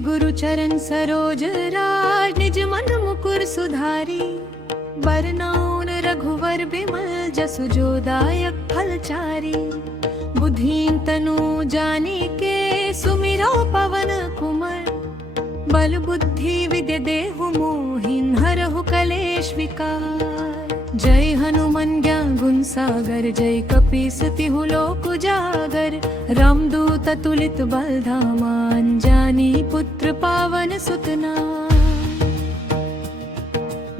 गुरु चरण सरोज राज, निज मन मुकुर सुधारी। बरनउँ रघुवर बिमल, जसु जो दायक फलचारी। बुद्धिन तनु जानिके, सुमिरौ पवन कुमार। बल बुद्धि विद्या देहु मोहिन, हरहु कलेश विकार। जय हनुमान ज्ञान गुण सागर, जय कपीस तिहु लोक उजागर। रामदूत अतुलित बल धामा, अंजनी पुत्र पावन सुत नाम।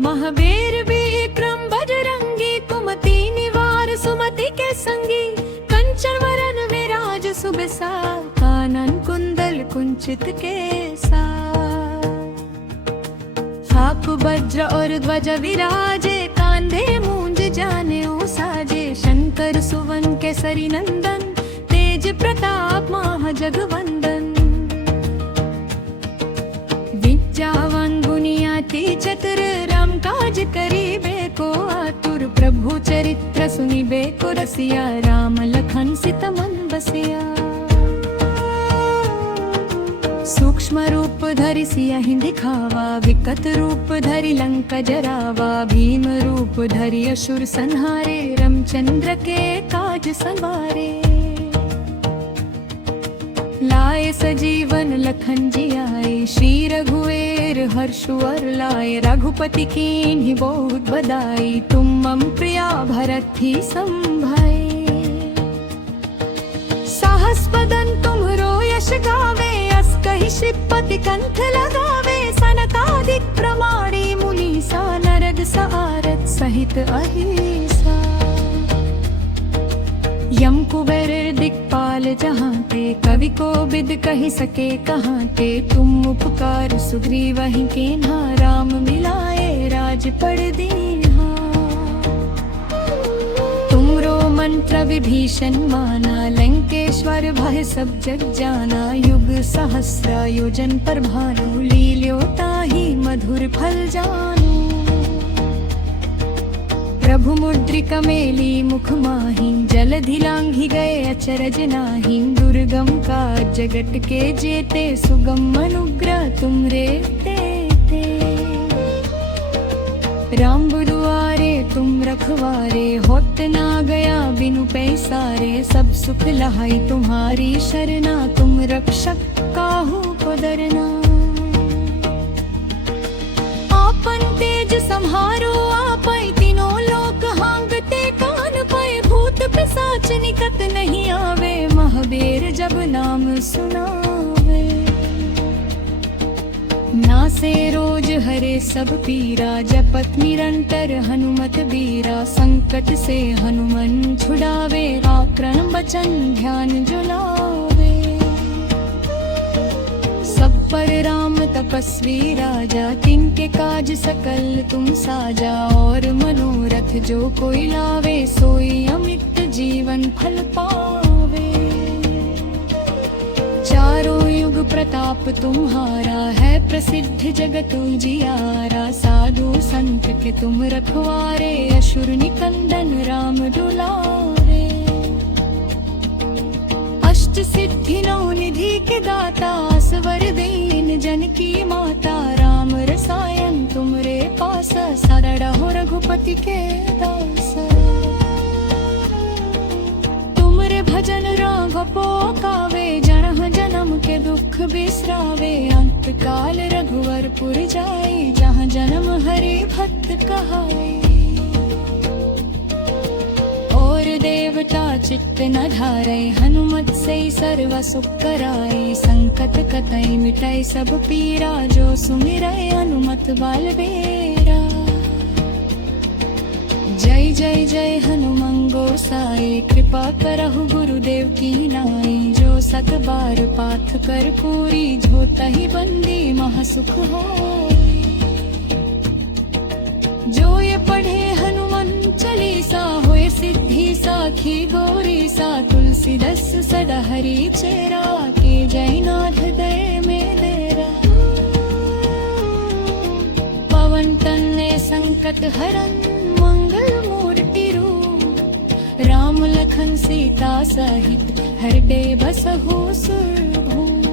महावीर विक्रम बजरंगी, कुमति निवार सुमति के संगी। कंचन वरन विराज सुबेसा, कानन कुंडल कुंचित केसा। हाथ वज्र और ध्वज विराजे, कांधे मूंज जानेऊ साजे। शंकर सुवन केसरी नंदन, तेज प्रताप महाजगवंदन। विद्यावान गुणियाति चतुर, राम काज करिबे को आतुर। प्रभु चरित्र सुनिबे को रसिया, राम लखन सीता मन बसिया। सूक्ष्म रूप धरि सियहि दिखावा, विकट रूप धरि लंका जरावा। भीम रूप धरि असुर संहारे, रामचंद्र के काज सवारे। लाए सजीवन लखन जियाए, श्री रघुवीर हर्षु उर लाए। रघुपति कीन्ही बहुत बड़ाई, तुम मम प्रिया भरत ही संभाए। साहस बदन तुम्हरो यश गावे, कहि श्रीपति कंठ लगावे। सनकादिक प्रमाणी मुनीसा, नारद सारद सहित अहिसा। यम कुबेर दिक्पाल जहांते, कवि को बिद कहि सके कहांते। तुम उपकार सुग्रीवहि कीन्हा, राम मिलाए राजपद दीन्हा। तुमरो मंत्र विभीषण माना, लंकेश्वर भय सब जग जाना। युग सहस्र योजन पर भानु, लील्यो ताहि मधुर फल जानू। प्रभु मुद्रिका मेली मुख माहि, जलधि लांघि गए अचरज नाही। दुर्गम काज जगत के जेते, सुगम अनुग्रह तुमरे तेते। राम दुआरे तुम रखवारे, होत ना गया बिनु पैसारे। सब सुख लहाई तुम्हारी शरणा, तुम रक्षक काहू को डरना। आपन तेज सम्हारो आपै, तीनों लोक हांगते कान पाए। भूत पिशाच निकट नहीं आवे, महावीर जब नाम सुनावे। नासे रोज हरे सब पीरा, जपत निरंतर हनुमत बीरा। संकट से हनुमान छुड़ावे, आक्रम बचन ध्यान जुलावे। सब पर राम तपस्वी राजा, तिनके काज सकल तुम साजा। और मनोरथ जो कोई लावे, सोई अमित जीवन फल पावे। चारों युग प्रताप तुम्हारा, है प्रसिद्ध जगत उजियारा। साधु संत के तुम रखवारे, असुर निकंदन राम दुलारे। अष्ट सिद्धि नौ निधि के दाता, असवर दीन जन की माता। राम रसायन तुमरे पास, सरल हो रघुपति के दास। तुमरे भजन राघव को कावे, जन्म जन्म के दुख बिसरावे। अंत काल रघुवर पुर जाई, जहाँ जन्म हरि भक्त कहाई। और देवता चित्त न धारे, हनुमत से सर्व सुख कराए। संकट कतई मिटाई सब पीरा, जो सुमिरै हनुमत बलबीरा। जय जय जय हनुमान गोसाई, कृपा करहु गुरुदेव की नाई। जो सत बार पाठ कर पूरी, जो तहि बंदी महासुख होई। जो ये पढ़े हनुमान चालीसा, होए सिद्धि साखी गौरी सा। तुलसीदास सदा हरि चेरा, के जय नाथ दय में देरा। पवन तनय संकट हरन, मंगल मूर्ति रूप। राम लखन सीता सहित, हृदय बसहु सुरभूप।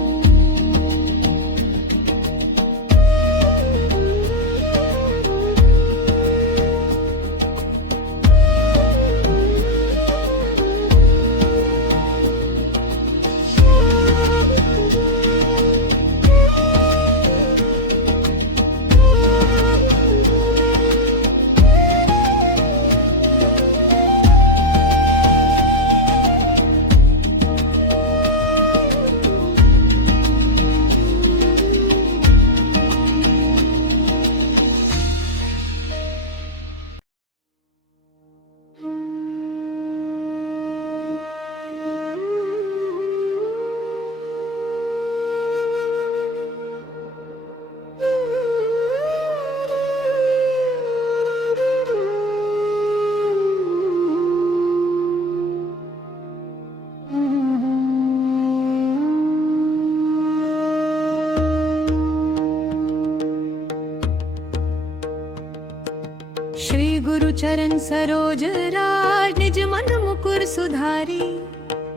चरण सरोज राज निज मन मुकुर सुधारी।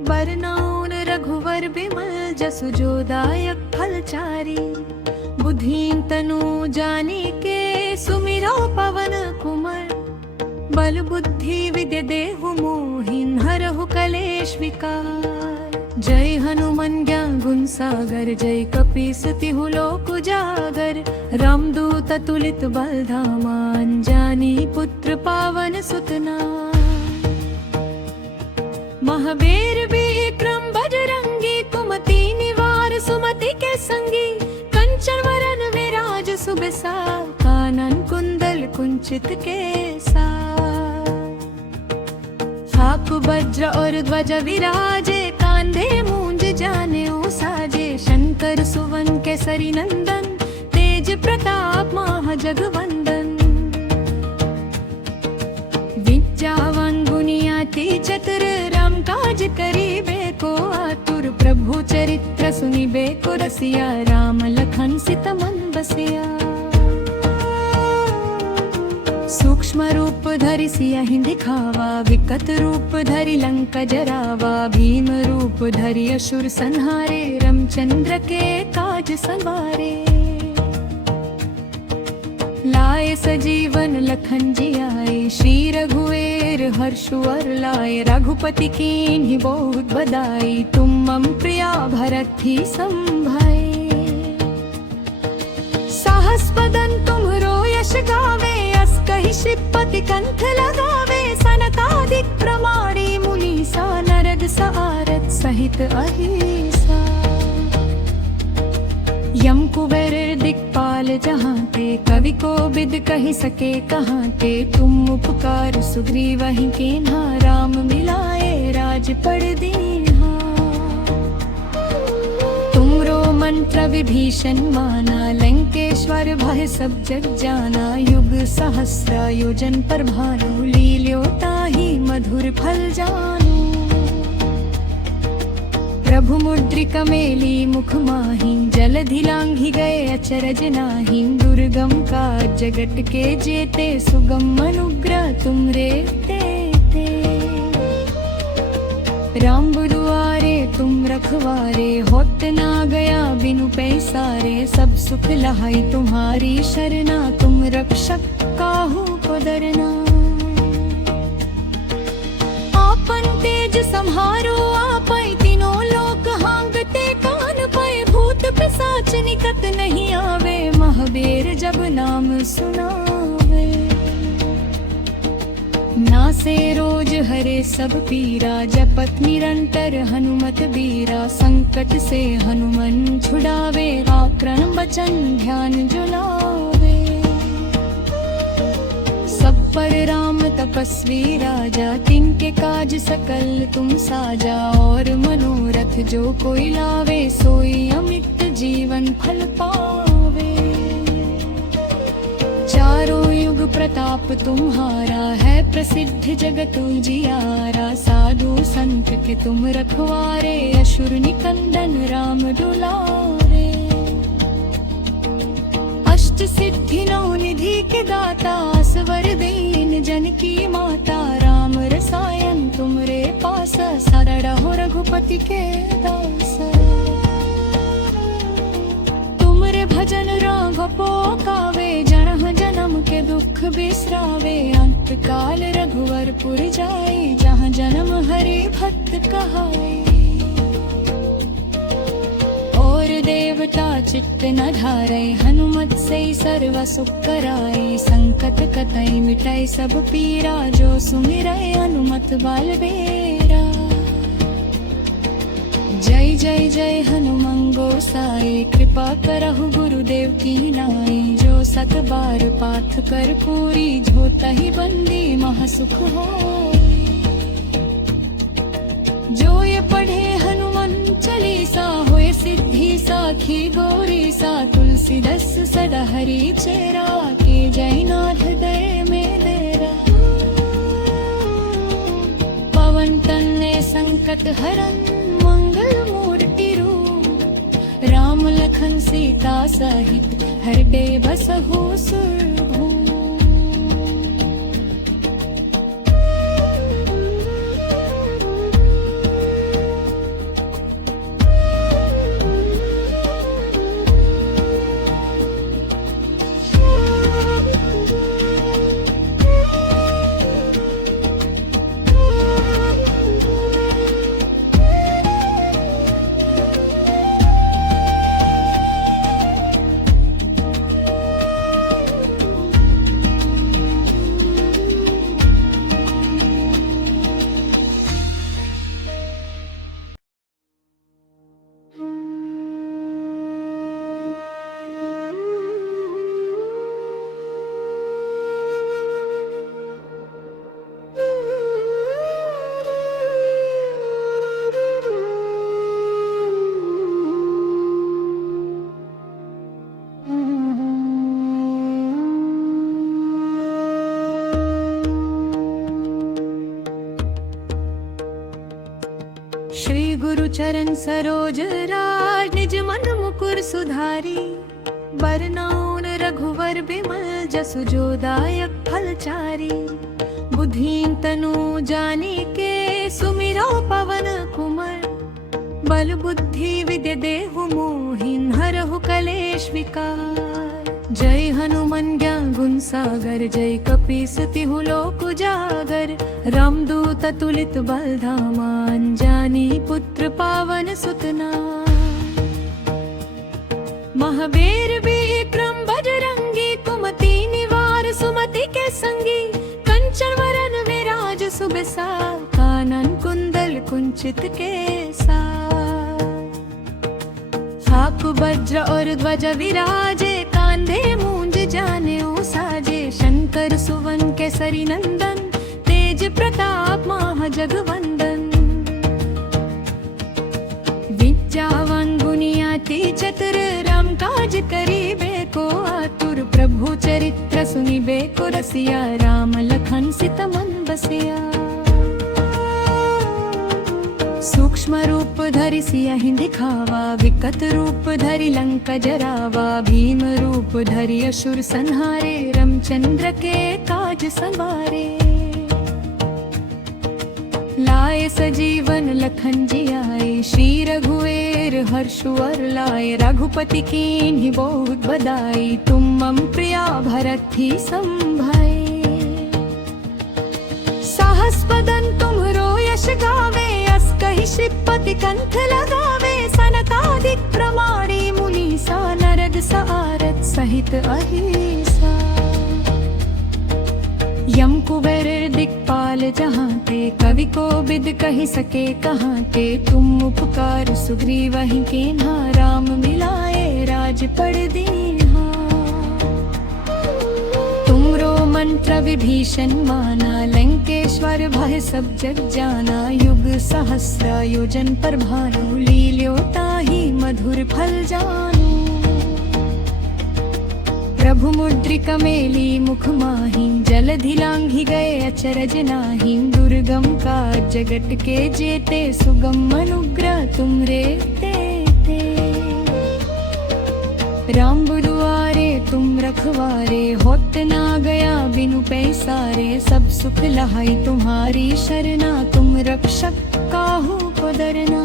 बरनउन रघुवर बिमल जसु जो दायक फलचारी। बुद्धिन तनु जानिके सुमिरो पवन कुमार। बल बुद्धि विद्या देहु मोहिन हरहु कलेश विकार। जय हनुमान ज्ञान गुण सागर जय कपीस तिहु लोक उजागर। रामदूत तुलित बल धामा अंजनी पुत्र पावन सुत नाम। महावीर विक्रम बजरंगी कुमति निवार सुमति के संगी। कंचन वरन विराज सुबेसा कानन कुंडल कुंचित केसा। हाथ वज्र और ध्वज विराजे कांधे मूंज जानेऊ साजे। शंकर सुवन केसरी नंदन तेज प्रताप महाजगवंदन। विद्यावान गुणियाति चतुर राम काज करिबे को आतुर। प्रभु चरित्र सुनिबे को रसिया राम लखन सित मन बसिया। सूक्ष्म रूप धरि सियहि दिखावा विकट रूप धरि लंका जरावा। भीम रूप धरि असुर संहारे रामचंद्र के काज सवारे। लाए सजीवन लखन जियाए श्री रघुवीर हर्षु वर लाए। रघुपति कीन्ही बहुत बधाई तुम मम प्रिया भरत ही संभाए। साहस बदन तुम्हरो यश गावे अस कहि श्रीपति कंठ लगावे। सनकादिक प्रमाणी मुनीसा नरद सहारत सहित अहिसा। यम कुबेर दिक्पाल जहांते कवि को बिद कहि सके कहांते। तुम उपकार सुग्रीवहि कीन्हा राम मिलाए राजपद दीन्हा। तुमरो मंत्र विभीषण माना लंकेश्वर भय सब जग जाना। युग सहस्र योजन पर भानु लील्यो ताहि मधुर फल जानू। प्रभु मुद्रिका मेली मुख माहि जलधि लांघि गए अचरज नाही। दुर्गम काज जगत के जेते सुगम अनुग्रह तुमरे तेते। राम दुआरे तुम रखवारे होत ना गया बिनु पैसारे। सब सुख लहाई तुम्हारी शरणा तुम रक्षक काहू को डरना। आपन तेज सम्हारो आपै तीनों लोक हांगते कान पाए। भूत पिशाच निकट नहीं आवे महावीर जब नाम सुनावे। नासे रोज हरे सब पीरा जपत निरंतर हनुमत बीरा। संकट से हनुमान छुड़ावे आक्रन बचन ध्यान जुलावे। सब पर राम तपस्वी राजा तिनके काज सकल तुम साजा। और मनोरथ जो कोई लावे सोई अमित जीवन फल पावे। चारों युग प्रताप तुम्हारा है प्रसिद्ध जगत उजियारा। साधु संत के तुम रखवारे असुर निकंदन राम दुलारे। अष्ट सिद्धि नौ निधि के दाता असवर दीन जन की माता। राम रसायन तुमरे पास सरल हो रघुपति के दास। तुमरे भजन राघव कावे जन्म जन्म के दुख बिसरावे। अंत काल रघुवर पुर जाई जहाँ जन्म हरि भक्त कहाई। और देवता चित्त न धारै हनुमत से सर्व सुख कराई। संकट कतई मिटाई सब पीरा जो सुमिरै हनुमत बलबीरा। जय जय जय हनुमान गोसाई कृपा करहु गुरुदेव की नाई। जो सत बार पाठ कर पूरी जो तहि बंदी महासुख होई। जो ये पढ़े हनुमान चालीसा होए सिद्धि साखी गौरी सा। तुलसीदास सदा हरि चेरा के जयनाथ दय में देरा। पवन तनय संकट हरन मंगल मूर्ति रूप। राम लखन सीता सहित हृदय बसहु सुरभूप। चरण सरोज राज निज मन मुकुर सुधारी। बरनउन रघुवर बिमल जसु जो दायक फलचारी। बुद्धिन तनु जानिके सुमिरो पवन कुमार। बल बुद्धि विद्या देहु मोहिन हरहु कलेश विकार। जय हनुमान ज्ञान गुण सागर जय कपीस तिहु लोक उजागर। रामदूत तुलित बल धामा अंजनी पुत्र पावन सुतना। महावीर विक्रम बजरंगी कुमति निवार सुमति के संगी। कंचन वरन विराज सुबेसार कानन कुंडल कुंचित केसा। हाथ वज्र और ध्वज विराजे कांधे मूंज जानेऊ साजे। शंकर सुवन केसरी नंदन तेज प्रताप महाजगवंदन। विद्यावान गुणियाति चतुर राम काज करिबे को आतुर। प्रभु चरित्र सुनिबे को रसिया राम लखन सीता मन बसिया। सूक्ष्म रूप धरि सियहि दिखावा विकट रूप धरि लंका जरावा। भीम रूप धरि असुर संहारे रामचंद्र के काज संवारे। लाए सजीवन लखन जियाए श्री रघुवीर हर्ष वर लाए। रघुपति कीन्ही बहुत बड़ाई तुम मम प्रिया भरत ही संभाए। साहस बदन तुम्हरो यश गावे कहि श्रीपति कंठ लगावे। सनकादिक प्रमाणी मुनीसा नरद सआरत सहित अहिसा। यम कुबेर दिक्पाल जहांते कवि को बिद कहि सके कहांते। तुम उपकार सुग्रीवहि कीन्हा राम मिलाए राजपद दीन्हा। तुमरो मंत्र विभीषण माना लंकेश्वर भय सब जग जाना। युग सहस्र योजन पर भानु लील्यो ताहि मधुर फल जानू। प्रभु मुद्रिका मेली मुख माहि जलधि लांघि गए अचरज नाही। दुर्गम काज जगत के जेते सुगम अनुग्रह तुमरे तेते। राम दुआरे तुम रखवारे होत ना गया बिनु पैसारे। सब सुख लहाई तुम्हारी शरणा तुम रक्षक काहू को डरना।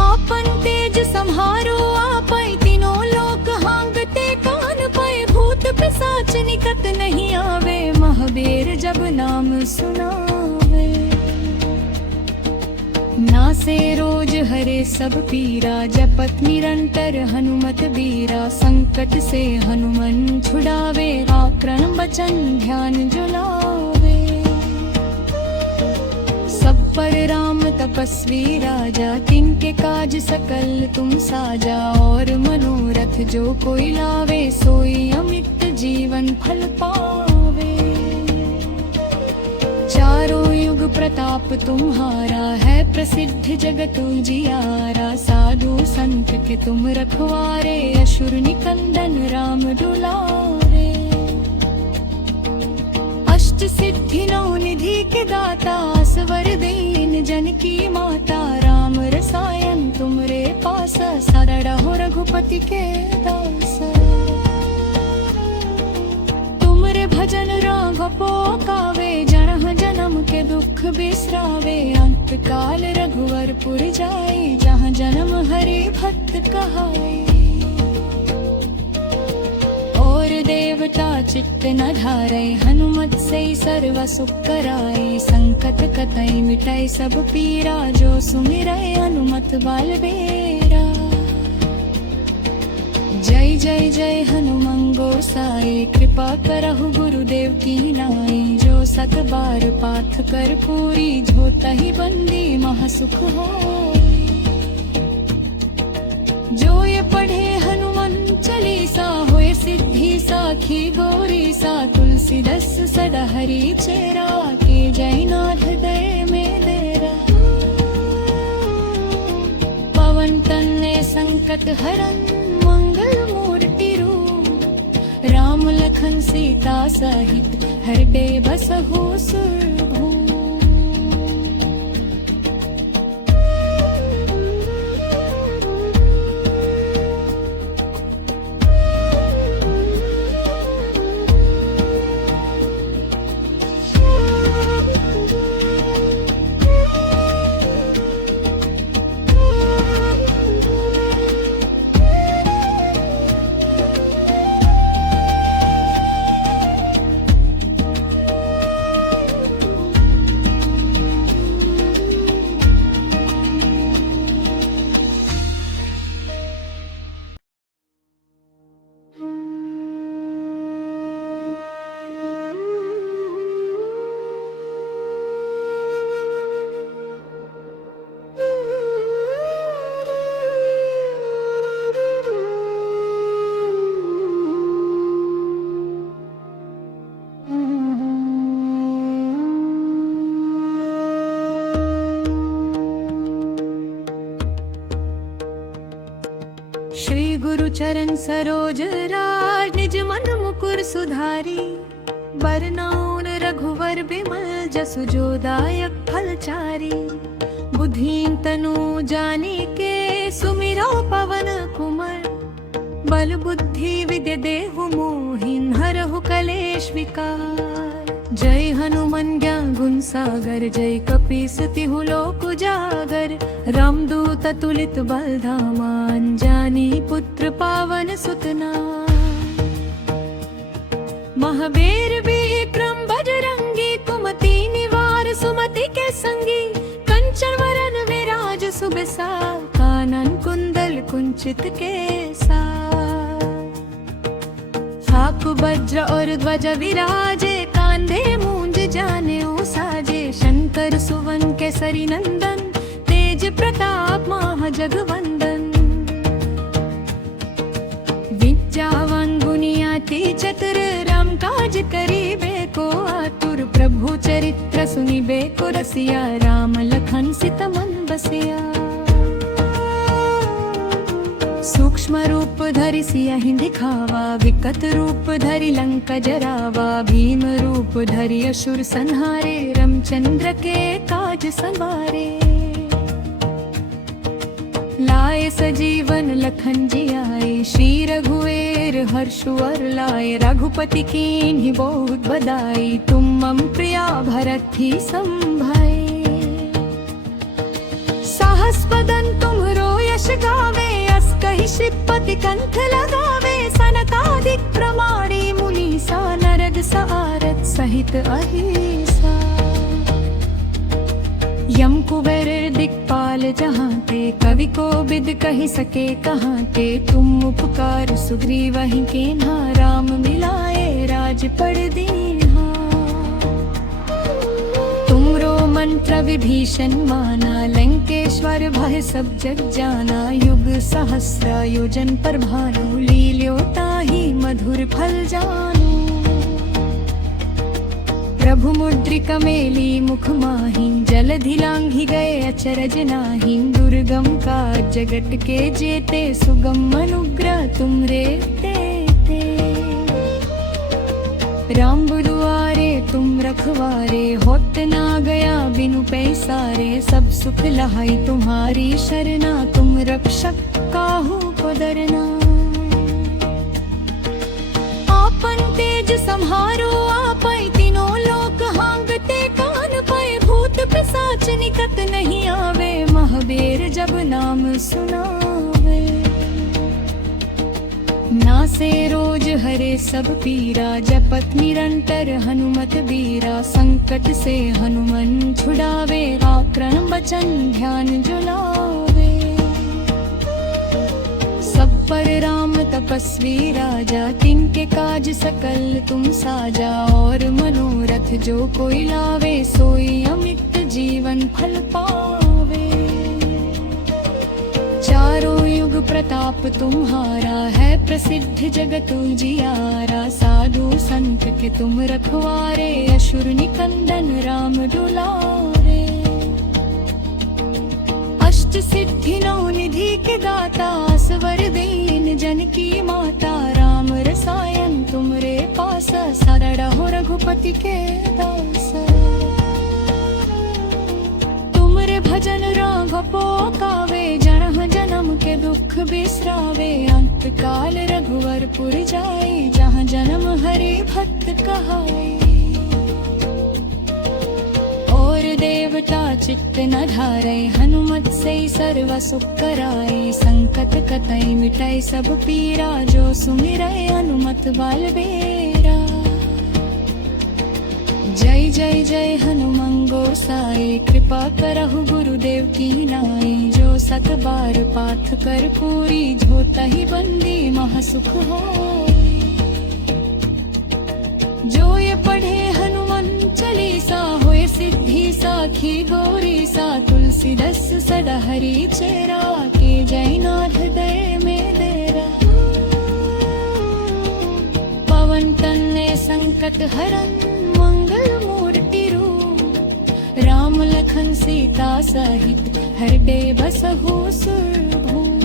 आपन तेज सम्हारो आपै तीनों लोक हांगते कान पाए। भूत पिशाच निकट नहीं आवे महावीर जब नाम सुनावे। नासे रोज हरे सब पीरा जपत निरंतर हनुमत बीरा। संकट से हनुमान छुड़ावे आक्रमण बचन ध्यान जुलावे। सब पर राम तपस्वी राजा तिनके काज सकल तुम साजा। और मनोरथ जो कोई लावे सोई अमित जीवन फल पावे। चारों युग प्रताप तुम्हारा है प्रसिद्ध जगत उजियारा। साधु संत के तुम रखवारे असुर निकंदन राम दुलारे। अष्ट सिद्धि नौ निधि के दाता असवर दीन जन की माता। राम रसायन तुमरे पास सदा रहो रघुपति के दास। तुमरे भजन राघव कावे जन्म जन्म के दुख बिसरावे। अंत काल रघुवरपुर जाई जहाँ जन्म हरि भक्त कहाई। और देवता चित्त न धारे हनुमत से सर्व सुख कराए। संकट कतई मिटाई सब पीरा जो सुमिरै हनुमत बलबीरा। जय जय जय हनुमान गोसाई कृपा करहु गुरुदेव की नाई। जो सत बार पाठ कर पूरी झोतहि बंदी महासुख होई। जो ये पढ़े हनुमान चालीसा होए सिद्धि साखी गौरी सा। तुलसीदास सदा हरि चेरा के जयनाथ दय में देरा। पवन तनय संकट हरन मंगल मूर्ति रूप। राम लखन सीता सहित हृदय बसहु सुरभूप। श्री गुरु चरण सरोज राज निज मन मुकुर सुधारी। बरनउँ रघुवर बिमल जसु जो दायक फलचारी। बुद्धिन तनु जानिके सुमिरौ पवन कुमार। बल बुद्धि विद्या देहु मोहिन हरहु कलेश विकार। जय हनुमान ज्ञान गुण सागर जय कपीस तिहु लोक उजागर। रामदूत अतुलित बल धामा अंजनी पुत्र पावन सुत नाम। महावीर विक्रम बजरंगी कुमति निवार सुमति के संगी। कंचन वरन विराज सुबेसा कानन कुंडल कुंचित केसा। हाथ वज्र और ध्वज विराजे कांधे मूंज जानेऊ साजे। शंकर सुवन केसरी नंदन तेज प्रताप महाजगवंदन। विद्यावान गुणियाति चतुर राम काज करिबे को आतुर। प्रभु चरित्र सुनिबे को रसिया राम लखन सित मन बसिया। सूक्ष्म रूप धरि सियहि दिखावा विकट रूप धरि लंका जरावा। भीम रूप धरि असुर संहारे रामचंद्र के काज संवारे। लाए सजीवन लखन जियाए श्री रघुवीर हर्षु वर लाए। रघुपति कीन्ही बहुत बधाई तुम मम प्रिया भरत ही संभाए। साहस बदन तुम्हरो यश गावे कहि श्रीपति कंठ लगावे। सनकादिक प्रमाणी मुनीसा नरद सआरत सहित अहिसा। यम कुबेर दिक्पाल जहांते कवि को बिद कहि सके कहांते। तुम उपकार सुग्रीवहि कीन्हा राम मिलाए राजपद दीन्हा। तुमरो मंत्र विभीषण माना लंकेश्वर भय सब जग जाना। युग सहस्र योजन पर भानु लील्यो ताहि मधुर फल जानु। प्रभु मुद्रिका मेली मुख माहि जलधि लांघि गए अचरज नाही। दुर्गम काज जगत के जेते सुगम अनुग्रह तुमरे तेते। राम दुआरे तुम रखवारे होत ना गया बिनु पैसारे। सब सुख लहाई तुम्हारी शरणा तुम रक्षक काहू को डरना। आपन तेज सम्हारो आपै तीनों लोक हांगते कान पाए। भूत पिशाच निकट नहीं आवे महावीर जब नाम सुनावे। नासे रोज हरे सब पीरा जपत निरंतर हनुमत बीरा। संकट से हनुमान छुड़ावे आक्रम बचन ध्यान जुलावे। सब पर राम तपस्वी राजा तिनके काज सकल तुम साजा। और मनोरथ जो कोई लावे सोई अमित जीवन फल पावे। चारों युग प्रताप तुम्हारा है प्रसिद्ध जगत उजियारा। साधु संत के तुम रखवारे असुर निकंदन राम दुलारे। अष्ट सिद्धि नौ निधि के दाता असवर दीन जन की माता। राम रसायन तुमरे पास सरड़ हो रघुपति के दास। तुमरे भजन राघव कावे जन्म जन्म के दुख बिसरावे। अंत काल रघुवरपुर जाई जहाँ जन्म हरि भक्त कहाई। और देवता चित्त न धारे हनुमत से सर्व सुख कराए। संकट कतई मिटाई सब पीरा जो सुमिरै हनुमत बलबीरा। जय जय जय हनुमान गोसाई कृपा करहु गुरुदेव की नाई। जो सत बार पाठ कर पूरी झोतहि बंदी महासुख होई। जो ये पढ़े हनुमान चालीसा होए सिद्धि साखी गौरी सा। तुलसीदास सदा हरि चेरा के जयनाथ दय में देरा। पवन तनय संकट हरन मंगल मूर्ति रूप। राम लखन सीता सहित हृदय बसहु सुरभूप।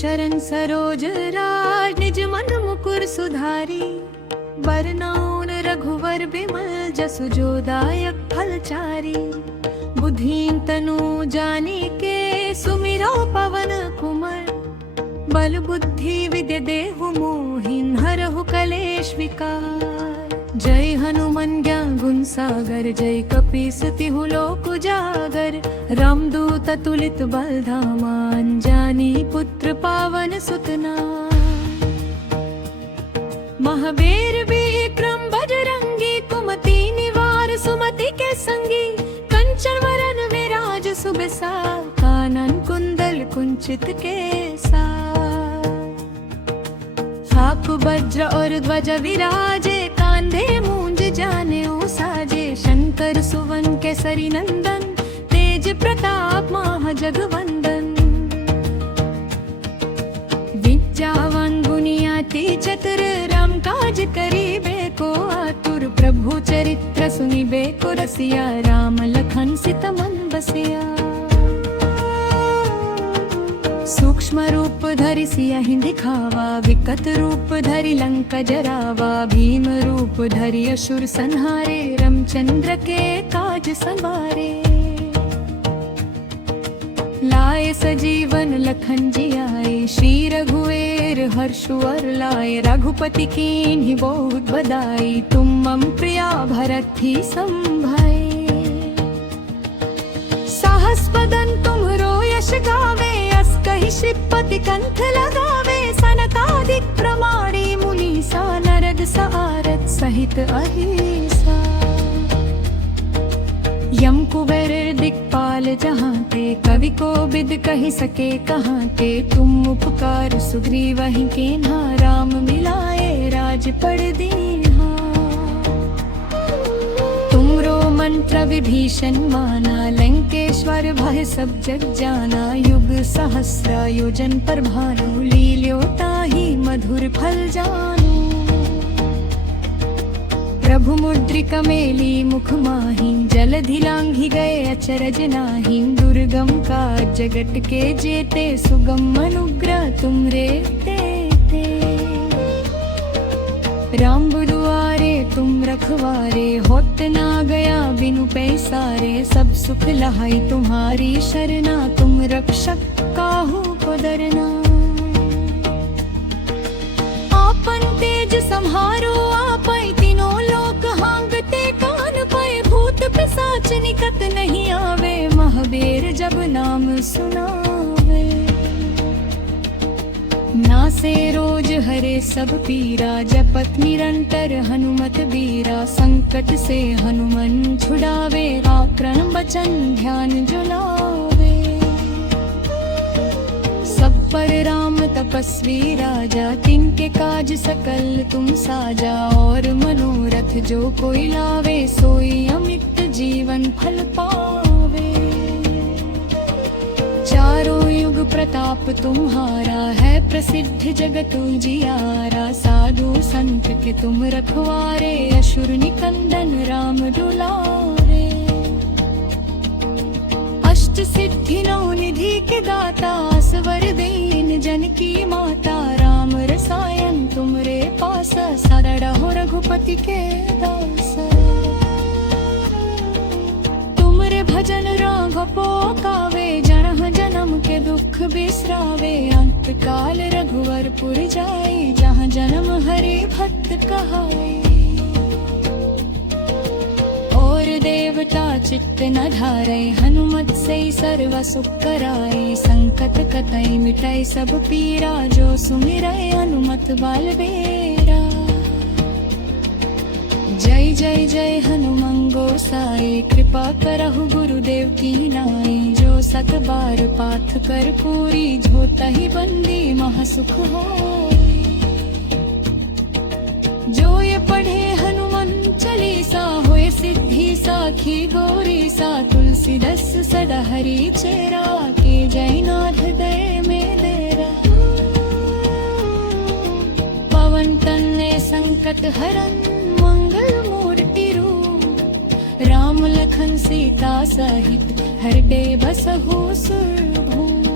चरण सरोज राज निज मन मुकुर सुधारी। बरनउँ रघुवर बिमल जसु जो दायक फलचारी। बुद्धिन तनु जानिके सुमिरौ पवन कुमार। बल बुद्धि विद्या देहु मोहिन हरहु कलेश विकार। जय हनुमान ज्ञान गुण सागर जय कपीस तिहु लोक उजागर। रामदूत अतुलित बल धामा अंजनी पुत्र पावन सुत नाम। महावीर विक्रम बजरंगी कुमति निवार सुमति के संगी। कंचन वरन विराज सुबेसा कानन कुंडल कुंचित केसा। हाथ वज्र और ध्वज विराजे कांधे मूंज जानेऊ साजे। शंकर सुवन केसरी नंदन तेज प्रताप महाजगवंदन। विद्यावान गुणियाति चतुर राम काज करिबे को आतुर। प्रभु चरित्र सुनिबे को रसिया राम लखन सित मन बसिया। सूक्ष्म रूप धरि सियहि दिखावा विकट रूप धरि लंका जरावा। भीम रूप धरि असुर संहारे रामचंद्र के काज संवारे। लाए सजीवन लखन जियाए श्री रघुवीर हर्षु वर लाए। रघुपति कीन्ही बहुत बधाई तुम मम प्रिया भरत ही संभाए। साहस बदन तुमरो यश गावे अस कहि श्रीपति कंठ लगावे। सनकादिक प्रमाणी मुनीसा नरद सहारत सहित अहिसा। यम कुबेर दिक्पाल जहांते कवि को बिद कहि सके कहांते। तुम उपकार सुग्रीवहि कीन्हा राम मिलाए राजपद दीन्हा। तुमरो मंत्र विभीषण माना लंकेश्वर भय सब जग जाना। युग सहस्र योजन पर भानु लील्यो ताहि मधुर फल जानू। प्रभु मुद्रिका मेली मुख माहि जलधि लांघि गए अचरज नाही। दुर्गम काज जगत के जेते सुगम अनुग्रह तुमरे तेते। राम दुआरे तुम रखवारे होत ना गया बिनु पैसारे। सब सुख लहाई तुम्हारी शरणा तुम रक्षक काहू को डरना। आपन तेज सम्हारो आपै तीनों लोक हांगते कान पाए। भूत पिशाच निकट नहीं आवे महावीर जब नाम सुनावे। नासे रोज हरे सब पीरा जपत निरंतर हनुमत बीरा। संकट से हनुमान छुड़ावे आक्रमण बचन ध्यान जुलावे। सब पर राम तपस्वी राजा तिनके काज सकल तुम साजा। और मनोरथ जो कोई लावे सोई अमित जीवन फल पावे। चारों युग प्रताप तुम्हारा है प्रसिद्ध जगत उजियारा। साधु संत के तुम रखवारे असुर निकंदन राम दुलारे। अष्ट सिद्धि नौ निधि के दाता असवर दीन जन की माता। राम रसायन तुमरे पास सरल हो रघुपति के दास। तुमरे भजन राघव कावे जहाँ जन्म के दुख बिसरावे। अंत काल रघुवरपुर जाई जहाँ जन्म हरि भक्त कहाई। और देवता चित्त न धारै हनुमत से सर्व सुख कराई। संकट कतई मिटाई सब पीरा जो सुमिरै हनुमत बलबीरा। जय जय जय हनुमान गोसाई कृपा करहु गुरुदेव की नाई। जो सत बार पाठ कर पूरी झोतहि बंदी महासुख होई। जो ये पढ़े हनुमान चालीसा होए सिद्धि साखी गौरी सा। तुलसीदास सदा हरि चेरा के जयनाथ दय में देरा। पवन तनय संकट हरन मंगल मूर्ति रूप। राम लखन सीता सहित हृदय बसहु सुरभूप।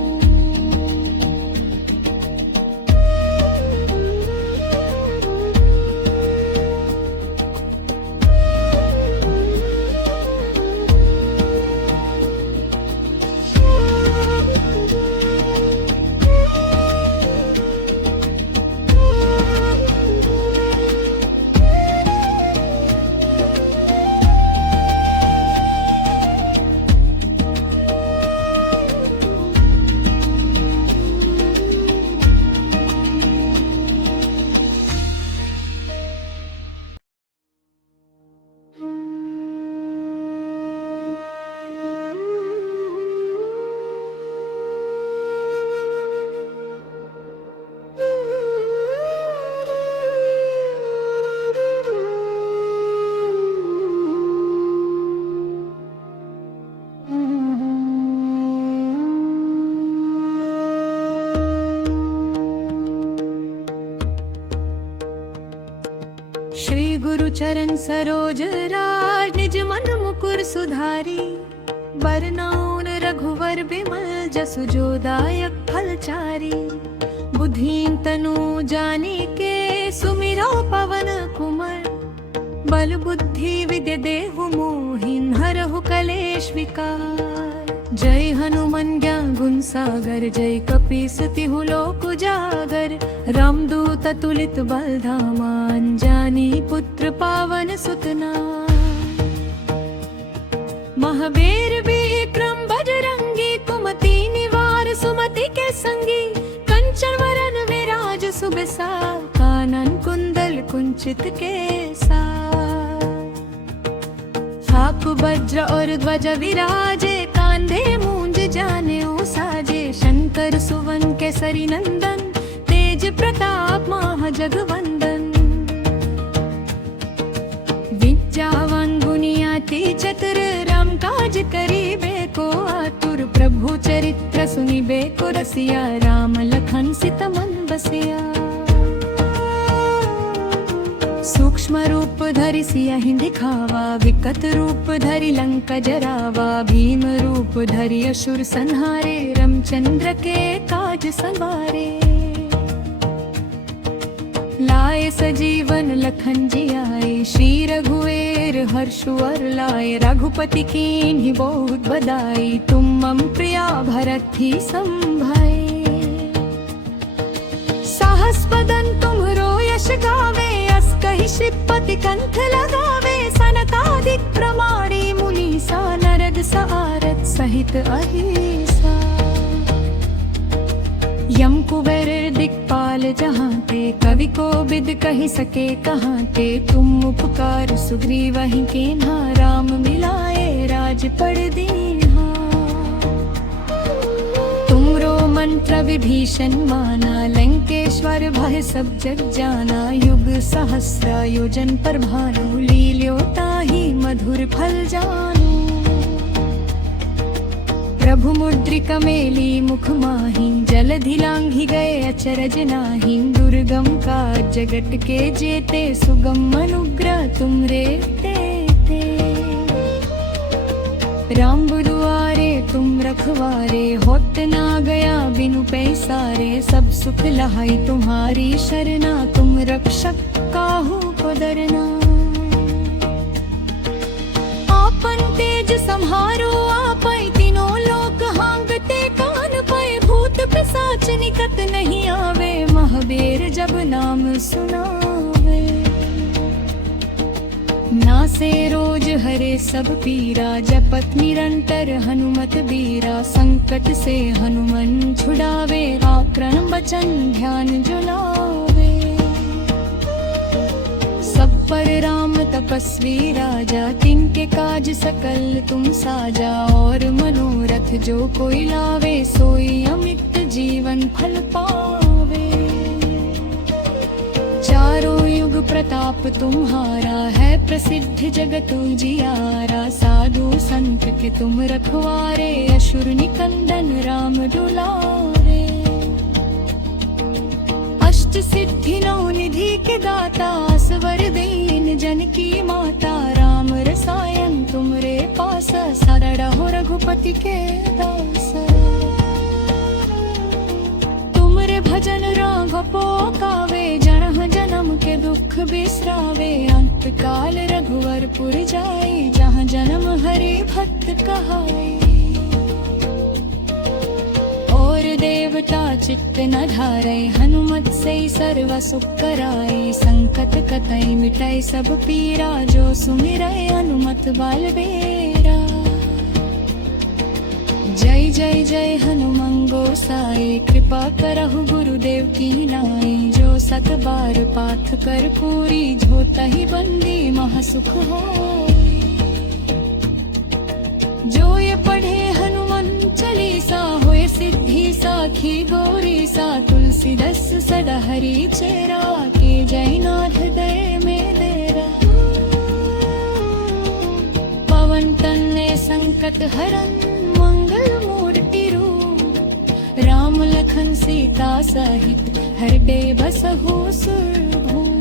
चरण सरोज राज निज मन मुकुर सुधारी। बरनउँ रघुवर बिमल जसु जो दायक फलचारी। बुद्धिन तनु जानिके सुमिरौ पवन कुमार। बल बुद्धि विद्या देहु मोहिन हरहु कलेश विकार। जय हनुमान ज्ञान गुण सागर जय कपीस तिहु लोक उजागर। रामदूत तुलित बल धामा अंजनी पुत्र पावन सुत नाम। महावीर विक्रम बजरंगी कुमति निवार सुमति के संगी। कंचन वरन विराज सुबेसा कानन कुंडल कुंचित केसा। हाथ वज्र और ध्वज विराजे कांधे मूंज जानेऊ साजे। शंकर सुवन केसरी नंदन तेज प्रताप महाजगवंदन। विद्यावान गुणियाति चतुर राम काज करिबे को आतुर। प्रभु चरित्र सुनिबे को रसिया राम लखन सीता मन बसिया। सूक्ष्म रूप धरि सियहि दिखावा विकट रूप धरि लंका जरावा। भीम रूप धरि असुर संहारे रामचंद्र के काज सवारे। लाए सजीवन लखन जियाए श्री रघुवीर हर्ष वर लाए। रघुपति कीन्ही बहुत बधाई तुम मम प्रिया भरत ही संभाए। साहस बदन तुम्हरो यश गावे अस कहि श्रीपति कंठ लगावे। सनकादिक प्रमाणी मुनीसा नारद सारद सहित अहिसा। यम कुबेर दिक्पाल जहाँते कवि को बिद कहि सके कहाँते। तुम उपकार सुग्रीवहि कीन्हा राम मिलाए राजपद दीन्हा। तुमरो मंत्र विभीषण माना लंकेश्वर भय सब जग जाना। युग सहस्र योजन पर भानु लील्यो ताहि मधुर फल जानू। प्रभु मुद्रिका मेली मुख माहि जलधि लांघि गए अचरज नाही। दुर्गम काज जगत के जेते सुगम अनुग्रह तुमरे तेते। राम दुआरे तुम रखवारे होत ना गया बिनु पैसारे। सब सुख लहाई तुम्हारी शरणा तुम रक्षक काहू को डरना। आपन तेज सम्हारो आपै तीनों लोक हांगते कान पाए। भूत पिशाच निकट नहीं आवे महावीर जब नाम सुनावे। नासे रोज हरे सब पीरा जपत निरंतर हनुमत बीरा। संकट से हनुमान छुड़ावे आक्रमण बचन ध्यान जुलावे। सब पर राम तपस्वी राजा तिनके काज सकल तुम साजा। और मनोरथ जो कोई लावे सोई अमित जीवन फल पावे। चारों युग प्रताप तुम्हारा है प्रसिद्ध जगत उजियारा। साधु संत के तुम रखवारे असुर निकंदन राम दुलारे। अष्ट सिद्धि नौ निधि के दाता असवर दीन जन की माता। राम रसायन तुमरे पास सदा रहो रघुपति के दास। तुमरे भजन राघव कावे जन्म जन्म के दुख बिसरावे। अंत काल रघुवरपुर जाई जहाँ जन्म हरि भक्त कहाई। और देवता चित्त न धारे हनुमत से सर्व सुख कराए। संकट कतई मिटाई सब पीरा जो सुमिरै हनुमत बलबीरा। जय जय जय हनुमान गोसाई कृपा करहु गुरुदेव की नाई। जो सत बार पाठ कर पूरी झोतहि बंदी महासुख होई। जो ये पढ़े हनुमान चालीसा होए सिद्धि साखी गौरी सा। तुलसीदास सदा हरि चेरा के जयनाथ दय में देरा। पवन तनय संकट हरन मंगल मूर्ति रूप। राम लखन सीता सहित हृदय बसहु सुरभूप।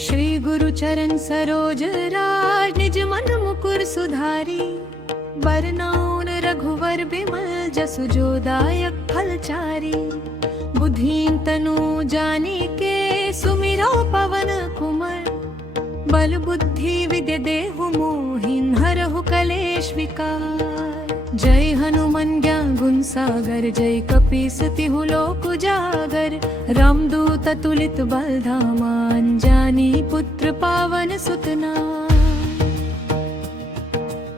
श्री गुरु चरण सरोज राज निज मन मुकुर सुधारी। बरनउँ रघुवर बिमल जसु जो दायक फलचारी। बुद्धिन तनु जानिके सुमिरौ पवन कुमार। बल बुद्धि विद्या देहु मोहिन हरहु कलेश विकार। जय हनुमान ज्ञान गुण सागर जय कपीस तिहु लोक उजागर। रामदूत अतुलित बल धामा अंजनी पुत्र पावन सुत नाम।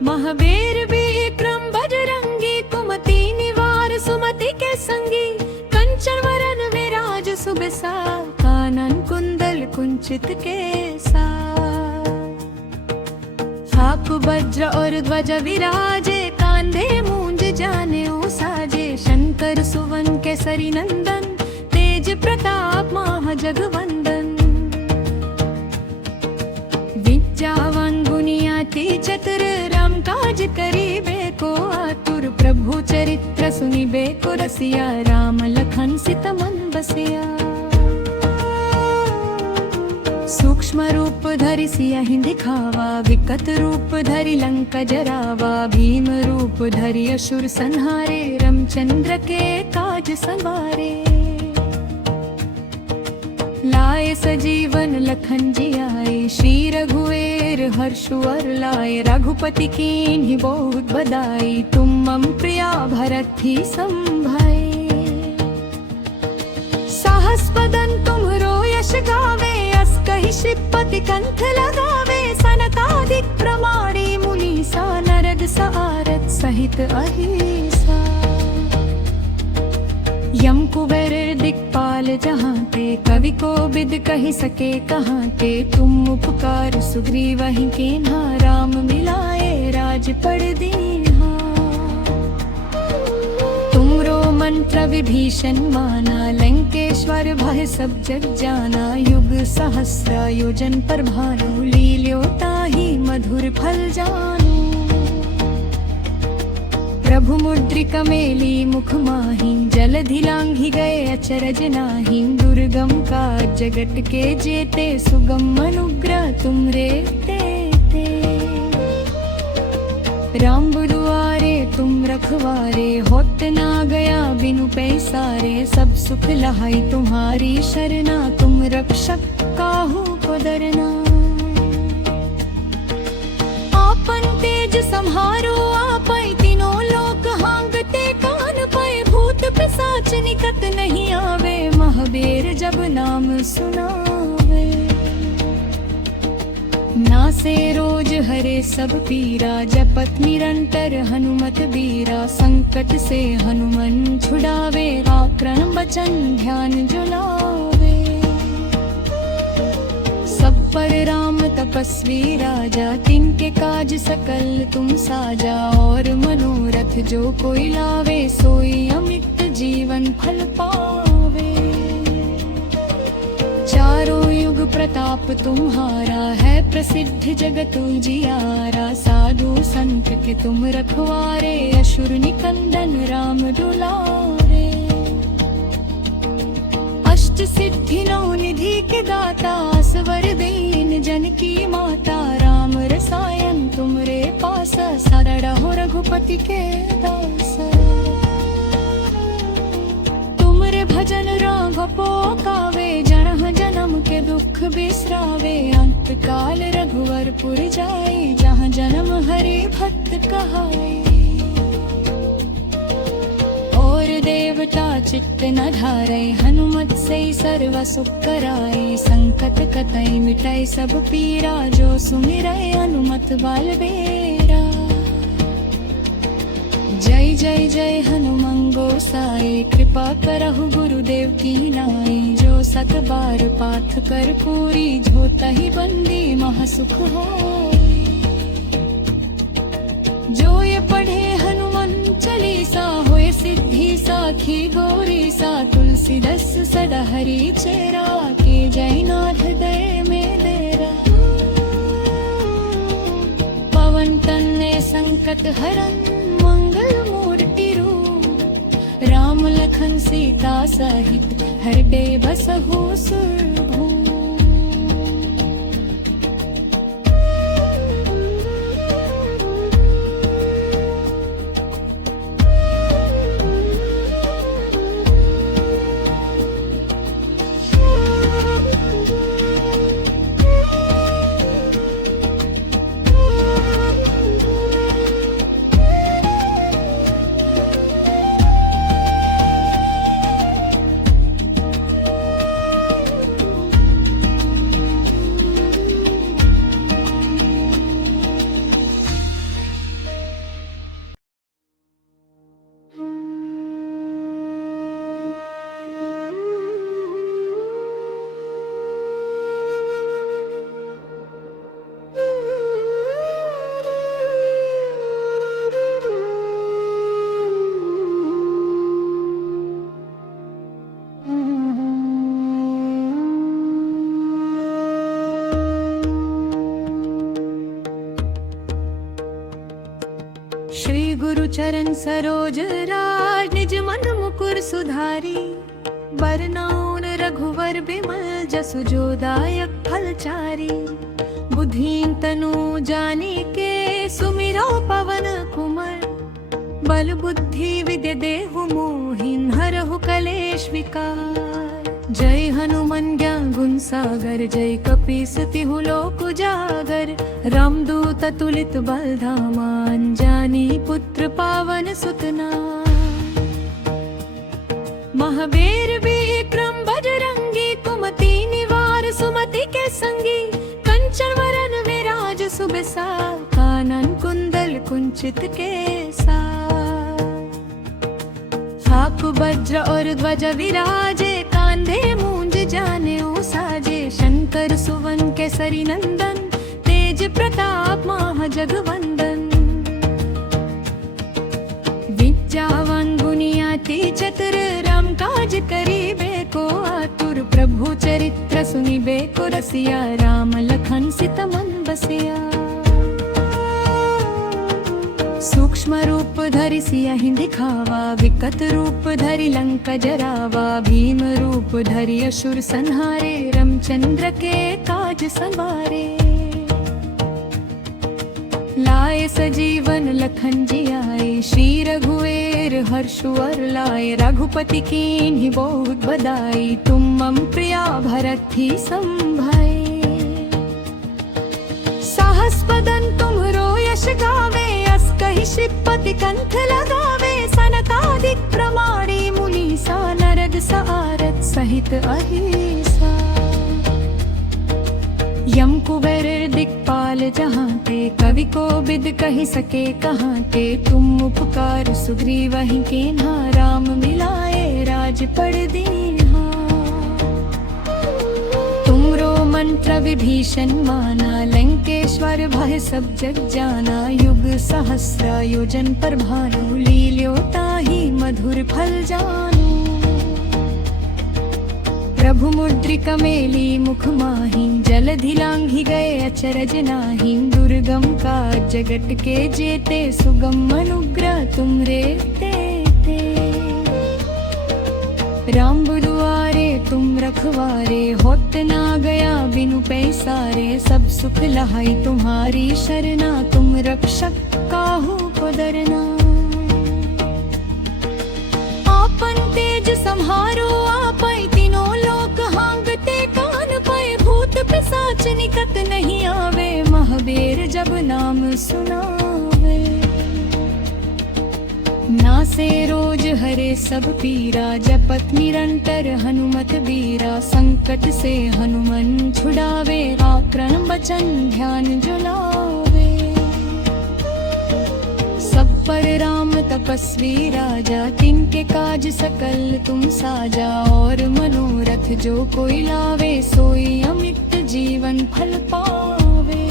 महावीर विक्रम बजरंगी कुमति निवार सुमति के संगी। कंचन वरन विराज सुबेसा कानन कुंडल कुंचित केसा। हाथ वज्र और ध्वज विराजे कांधे मूंज जानेऊ साजे। शंकर सुवन केसरी नंदन तेज प्रताप महाजगवंदन। विद्यावान गुणियाति चतुर राम काज करिबे को आतुर। प्रभु चरित्र सुनिबे को रसिया राम लखन सित मन बसिया। सूक्ष्म रूप धरि सियहि दिखावा विकट रूप धरि लंका जरावा। भीम रूप धरि असुर संहारे रामचंद्र के काज सवारे। लाए सजीवन लखन जियाए श्री रघुवीर हर्षु उर लाए। रघुपति कीन्ही बहुत बड़ाई तुम मम प्रिया भरत ही संभाए। साहस बदन तुम्हरो यश गावे कहि श्रीपति कंठ लगावे। सनकादिक प्रमाणी मुनीसा नरद सआरत सहित अहिसा। यम कुबेर दिक्पाल जहाँ ते कवि को बिद कहि सके कहाँ ते। तुम उपकार सुग्रीवहि कीन्हा राम मिलाए राजपद दीन्हा। तुमरो मंत्र विभीषण माना लंकेश्वर भय सब जग जाना। युग सहस्र योजन पर भानु लील्यो ताहि मधुर फल जानू। प्रभु मुद्रिका मेली मुख माहि जलधि लांघि गए अचरज नाही। दुर्गम काज जगत के जेते सुगम अनुग्रह तुमरे तेते। राम दुआरे तुम रखवारे होत ना गया बिनु पैसारे। सब सुख लहाई तुम्हारी शरणा तुम रक्षक काहू को डरना। आपन तेज सम्हारो आपै तीनों लोक हांगते कान पाए। भूत पिशाच निकट नहीं आवे महावीर जब नाम सुनावे। नासे रोज हरे सब पीरा जपत निरंतर हनुमत बीरा। संकट से हनुमान छुड़ावे आक्रम बचन ध्यान जुलावे। सब पर राम तपस्वी राजा तिनके काज सकल तुम साजा। और मनोरथ जो कोई लावे सोई अमित जीवन फल पावे। चारों युग प्रताप तुम्हारा है प्रसिद्ध जगत उजियारा। साधु संत के तुम रखवारे असुर निकंदन राम दुलारे। अष्ट सिद्धि नौ निधि के दाता असवर दीन जन की माता। राम रसायन तुमरे पास सरल हो रघुपति के दास। तुमरे भजन राघव कावे जनह जन्म के दुख बिसरावे। अंत काल रघुवर पुर जाई जहाँ जन्म हरि भक्त कहाई। और देवता चित्त न धारे हनुमत से सर्व सुख कराए। संकट कतई मिटाई सब पीरा जो सुमिरै हनुमत बलबीरा। जय जय जय हनुमान गोसाई कृपा करहु गुरुदेव की नाई। जो सत बार पाठ कर पूरी झोतहि बंदी महासुख होई। जो ये पढ़े हनुमान चालीसा होए सिद्धि साखी गौरी सा। तुलसीदास सदा हरि चेरा के जयनाथ दय में डेरा। पवन तनय संकट हरन मंगल मूर्ति रूप। राम लखन सीता सहित हृदय बसहु सुरभूप। गुरुचरण सरोज राज निज मन मुकुर सुधारी। बरनउन रघुवर बिमल जसु जो दायक फलचारी। बुद्धिन तनु जानिके सुमिरो पवन कुमार। बल बुद्धि विद्या देहु मोहिन हरहु कलेश विकार। जय हनुमान ज्ञान गुण सागर जय कपीस तिहु लोक उजागर। रामदूत तुलित बल धामा अंजनी पुत्र पावन सुत नाम। महावीर विक्रम बजरंगी कुमति निवार सुमति के संगी। कंचन वरन विराज सुबेसा कानन कुंडल कुंचित केसा। हाथ वज्र और ध्वज विराजे कांधे मूंज जानेऊ साजे। शंकर सुवन केसरी नंदन तेज प्रताप महाजगवंदन। विद्यावान गुणियाति चतुर राम काज करिबे को आतुर। प्रभु चरित्र सुनिबे को रसिया राम लखन सित मन बसिया। सूक्ष्म रूप धरि सियहि दिखावा विकट रूप धरि लंका जरावा। भीम रूप धरि असुर संहारे रामचंद्र के काज संवारे। लाए सजीवन लखन जियाए श्री रघुवीर हर्षवर लाए। रघुपति कीन्ही बहुत बधाई तुम मम प्रिया भरत ही संभाए। साहस बदन तुमरो यश गावे कहि श्रीपति कंठ लगावे। सनकादिक प्रमाणी मुनीसा नरद सारद सहित अहिसा। यम कुबेर दिक्पाल जहाँ ते कवि को बिद कहि सके कहाँ ते। तुम उपकार सुग्रीवहि कीन्हा राम मिलाए राजपद दीन्हा। तुमरो मंत्र विभीषण माना लंकेश्वर भय सब जग जाना। युग सहस्र योजन पर भानु लील्यो ताहि मधुर फल जानू। प्रभु मुद्रिका मेली मुख माहिं जलधि लांघि गए अचरज नाहिं। दुर्गम काज जगत के जेते सुगम अनुग्रह तुमरे तेते। राम दुआरे तुम रखवारे होत ना गया बिनु पैसारे। सब सुख लहाई तुम्हारी शरणा तुम रक्षक काहू को डरना। आपन तेज सम्हारो आपै तीनों लोक हांगते कान पाए। भूत पिशाच निकट नहीं आवे महावीर जब नाम सुनावे। नासे रोज हरे सब पीरा जपत निरंतर हनुमत बीरा। संकट से हनुमान छुड़ावे आक्रमण बचन ध्यान जुलावे। सब पर राम तपस्वी राजा तिनके काज सकल तुम साजा। और मनोरथ जो कोई लावे सोई अमित जीवन फल पावे।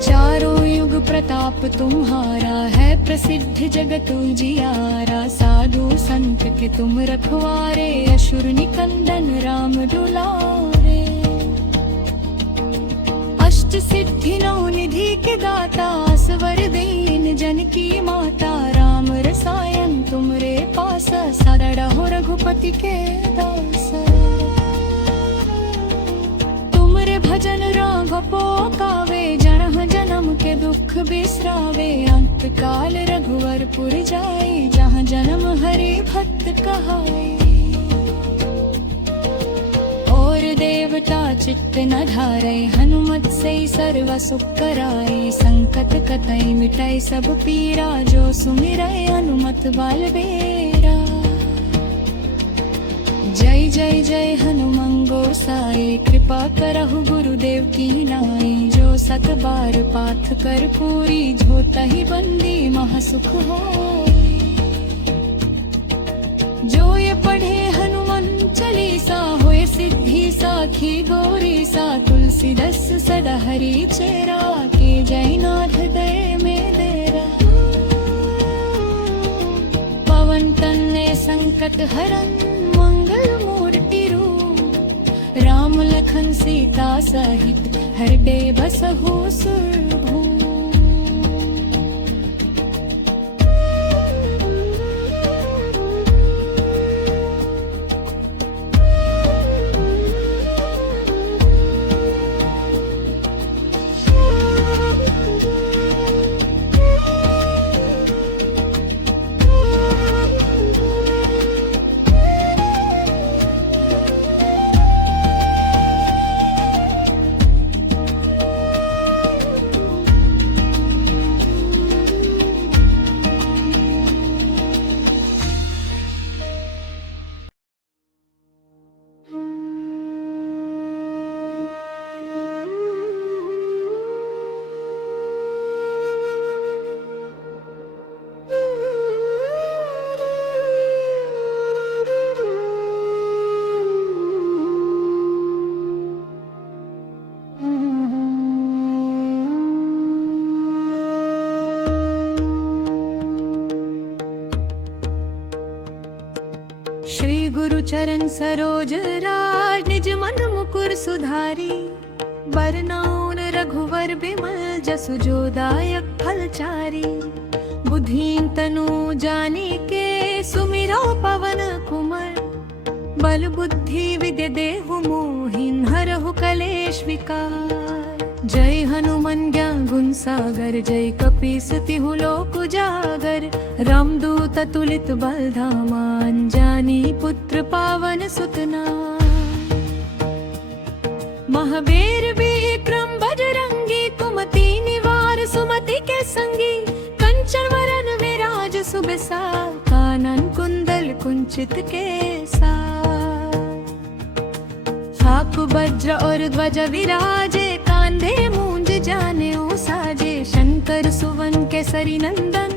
चारों युग प्रताप तुम्हारा है प्रसिद्ध जगत उजियारा। साधु संत के तुम रखवारे असुर निकंदन राम दुलारे। अष्ट सिद्धि नौ निधि के दाता असवर दीन जन की माता। राम रसायन तुमरे पास सरल हो रघुपति के दास। तुमरे भजन राघव कावे जहाँ जन्म के दुख बिसरावे। अंत काल रघुवरपुर जाई जहाँ जन्म हरि भक्त कहाई। और देवता चित्त न धारे हनुमत से सर्व सुख कराई। संकट कतई मिटाई सब पीरा जो सुमिरै हनुमत बलबीरा। जय जय जय हनुमान गोसाई कृपा करहु गुरुदेव की नाई। जो सत बार पाठ कर पूरी झोतहि बंदी महासुख होई। जो ये पढ़े हनुमान चालीसा होए सिद्धि साखी गौरी सा। तुलसीदास सदा हरि चेरा के जयनाथ दय में देरा। पवन तनय संकट हरन मंगल मूर्ति रूप। राम लखन सीता सहित हृदय बसहु सुरभूप। चरण सरोज राज निज मन मुकुर सुधारी। बरनउँ रघुवर बिमल जसु जो दायक फलचारी। बुद्धिन तनु जानिके सुमिरौ पवन कुमार। बल बुद्धि विद्या देहु मोहिन हरहु कलेश विकार। जय हनुमान ज्ञान गुण सागर जय कपीस तिहु लोक उजागर। रामदूत तुलित बल धामा अंजनी पुत्र पावन सुत नाम। महावीर विक्रम बजरंगी कुमति निवार सुमति के संगी। कंचन वरन विराज सुबेसा कानन कुंडल कुंचित केसा। हाथ वज्र और ध्वज विराजे कांधे मूंज जानेऊ साजे। शंकर सुवन केसरी नंदन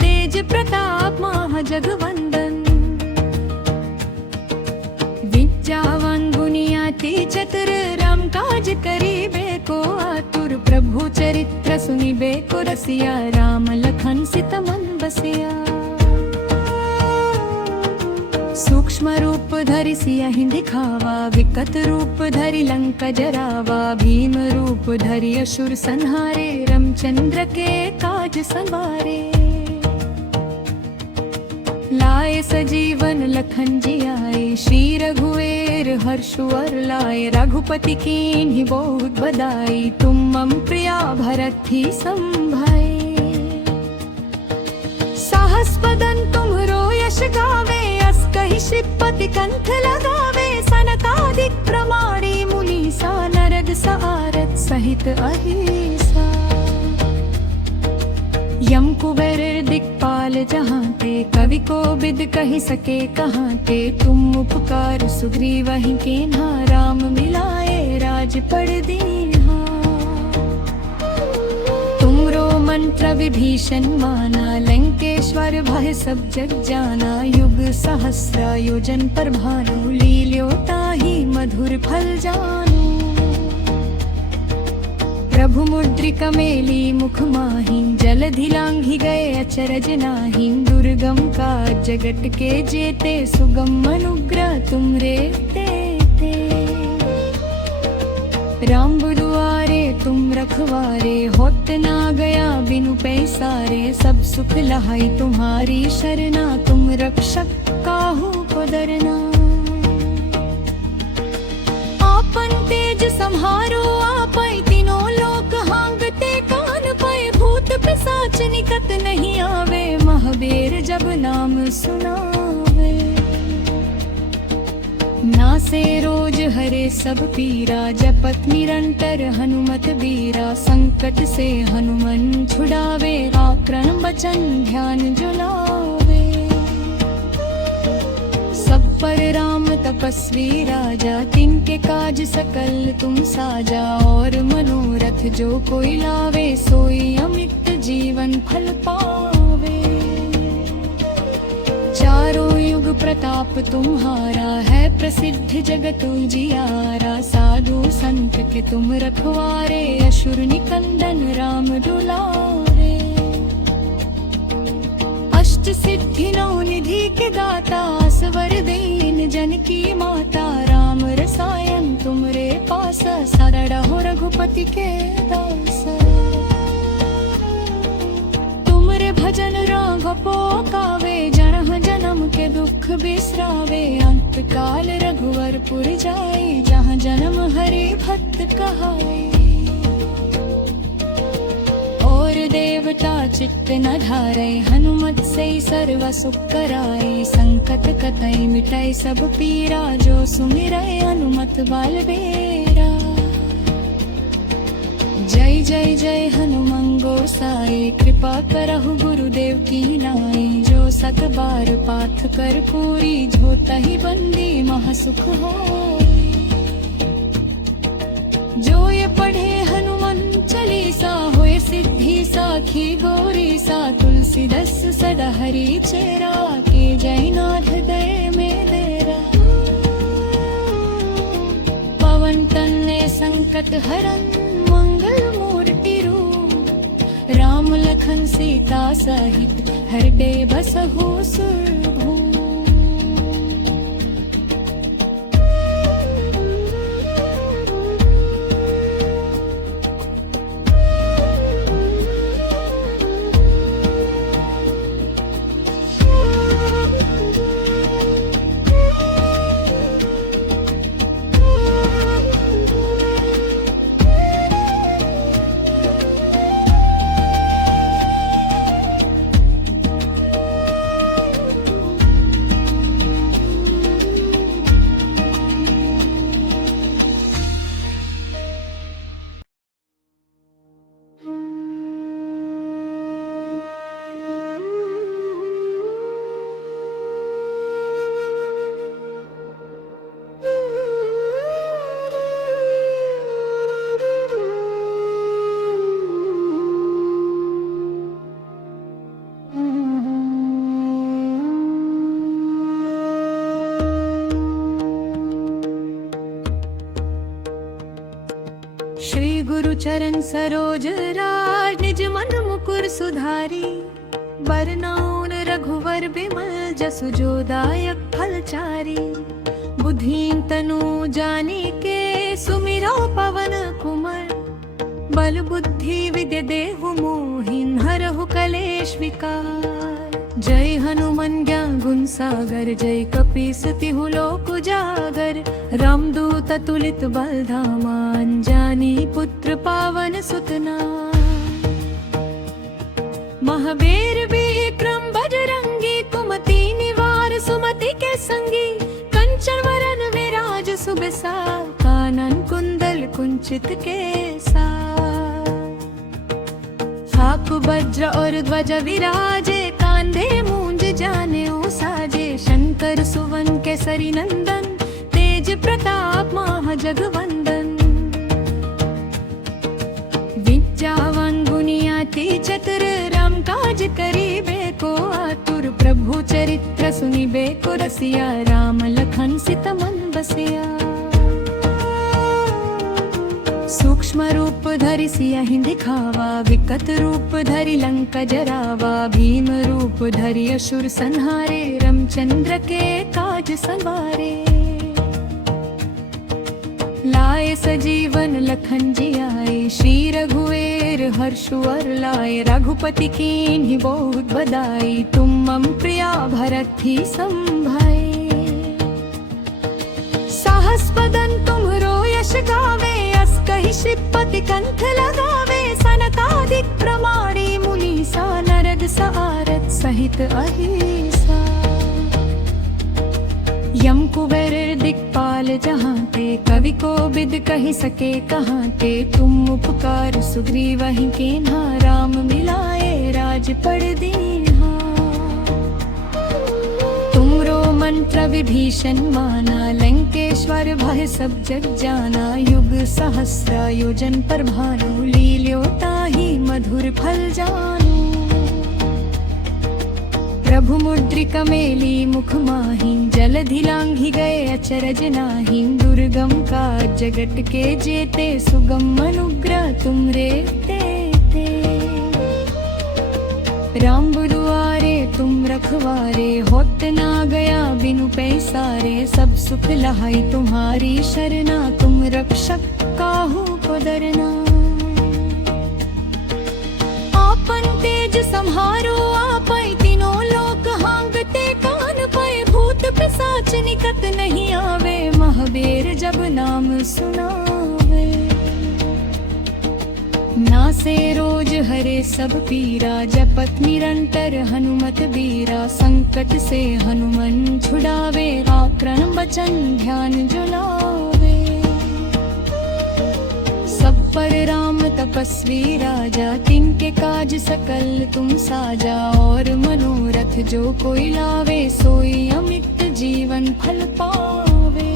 तेज प्रताप महाजगवंदन। विद्यावान गुणियाति चतुर राम काज करिबे को आतुर। प्रभु चरित्र सुनिबे को रसिया राम लखन सीता मन बसिया। सूक्ष्म रूप धरि सियहि दिखावा विकट रूप धरि लंका जरावा। भीम रूप धरि असुर संहारे रामचंद्र के काज सवारे। लाए सजीवन लखन जियाए श्री रघुवीर हर्ष वर लाए। रघुपति कीन्ही बहुत बड़ाई तुम मम प्रिया भरत ही संभाए। साहस बदन तुम्हरो यश गावे कहि श्रीपति कंठ लगावे। सनकादिक प्रमाणी मुनीसा नरद सहारत सहित अहिसा। यम कुबेर दिक्पाल जहांते कवि को बिद कहि सके कहांते। तुम उपकार सुग्रीवहि कीन्हा राम मिलाए राजपद दीन्हा। तुमरो मंत्र विभीषण माना लंकेश्वर भय सब जग जाना। युग सहस्र योजन पर भानु लील्यो ताहि मधुर फल जानू। प्रभु मुद्रिका मेली मुख माहि जलधि लांघि गए अचरज नाही। दुर्गम काज जगत के जेते सुगम अनुग्रह तुमरे तेते। राम दुआरे तुम रखवारे होत ना गया बिनु पैसारे। सब सुख लहाई तुम्हारी शरणा तुम रक्षक काहू को डरना। आपन तेज सम्हारो आपै तीनों लोक हांगते कान पाए। भूत पिशाच निकट नहीं आवे महावीर जब नाम सुनावे। नासे रोज हरे सब पीरा जपत निरंतर हनुमत बीरा। संकट से हनुमान छुड़ावे आक्रन बचन ध्यान जुलावे। सब पर राम तपस्वी राजा तिनके काज सकल तुम साजा। और मनोरथ जो कोई लावे सोई अमित जीवन फल पावे। चारों युग प्रताप तुम्हारा है प्रसिद्ध जगत उजियारा। साधु संत के तुम रखवारे असुर निकंदन राम दुलारे। अष्ट सिद्धि नौ निधि के दाता असवर दीन जन की माता। राम रसायन तुमरे पास सदा रहो रघुपति के दास। तुमरे भजन राघव कावे जन्म जन्म के दुख बिसरावे। अंत काल रघुवरपुर जाई जहाँ जन्म हरि भक्त कहाई। और देवता चित्त न धारे हनुमत से सर्व सुख कराए। संकट कतई मिटाई सब पीरा जो सुमिरै हनुमत बलबीरा। जय जय जय हनुमान गोसाई कृपा करहु गुरुदेव की नाई। जो सत बार पाठ कर पूरी झोतहि बंदी महासुख होई। जो ये पढ़े हनुमान चालीसा होए सिद्धि साखी गौरी सा। तुलसीदास सदा हरि चेरा के जयनाथ दया में देरा। पवन तनय संकट हरन मंगल मूर्ति रूप। राम लखन सीता सहित हृदय बसहु सुरभूप। श्री गुरु चरण सरोज राज निज मन मुकुर सुधारी। बरनउन रघुवर बिमल जसु जो दायक फलचारी। बुद्धिन तनु जानिके सुमिरौ पवन कुमार। बल बुद्धि विद्या देहु मोहिन हरहु कलेश विकार। जय हनुमान ज्ञान गुण सागर जय कपीस तिहु लोक उजागर। रामदूत तुलित बल धामा अंजनी पुत्र पावन सुत नाम। महावीर विक्रम बजरंगी कुमति निवार सुमति के संगी। कंचन वरन विराज सुबेसा कानन कुंडल कुंचित केसा। हाथ वज्र और ध्वज विराजे कांधे मूंज जानेऊ साजे। शंकर सुवन केसरी नंदन तेज प्रताप महाजगवंदन। विद्यावान गुणियाति चतुर राम काज करिबे को आतुर। प्रभु चरित्र सुनिबे को रसिया राम लखन सीता मन बसिया। सूक्ष्म रूप धरि सियहि दिखावा विकट रूप धरि लंका जरावा। भीम रूप धरि असुर संहारे रामचंद्र के काज संवारे। लाए सजीवन लखन जियाए श्री रघुवीर हर्षु वर लाए। रघुपति कीन्ही बहुत बधाई तुम मम प्रिया भरत ही संभाए। साहस बदन तुम्हरो यश गावे कहि श्रीपति कंठ लगावे। सनकादिक प्रमाणी मुनीसा नरद सआरत सहित अहिसा। यम कुबेर दिक्पाल जहांते कवि को बिद कहि सके कहांते। तुम उपकार सुग्रीवहि कीन्हा राम मिलाए राजपद दीन्हा। तुमरो मंत्र विभीषण माना लंकेश्वर भय सब जग जाना। युग सहस्र योजन पर भानु लील्यो ताहि मधुर फल जानू। प्रभु मुद्रिका मेली मुख माहि जलधि लांघि गए अचरज नाही। दुर्गम काज जगत के जेते सुगम अनुग्रह तुमरे तेते। राम दुआरे तुम रखवारे होत ना गया बिनु पैसारे। सब सुख लहाई तुम्हारी शरणा तुम रक्षक काहू को डरना। आपन तेज सम्हारो आपै तीनों लोक हांगते कान पाए। भूत पिशाच निकट नहीं आवे महावीर जब नाम सुनावे। नासे रोज हरे सब पीरा जपत निरंतर हनुमत बीरा। संकट से हनुमान छुड़ावे आक्रम बचन ध्यान जुलावे। सब पर राम तपस्वी राजा तिनके काज सकल तुम साजा। और मनोरथ जो कोई लावे सोई अमित जीवन फल पावे।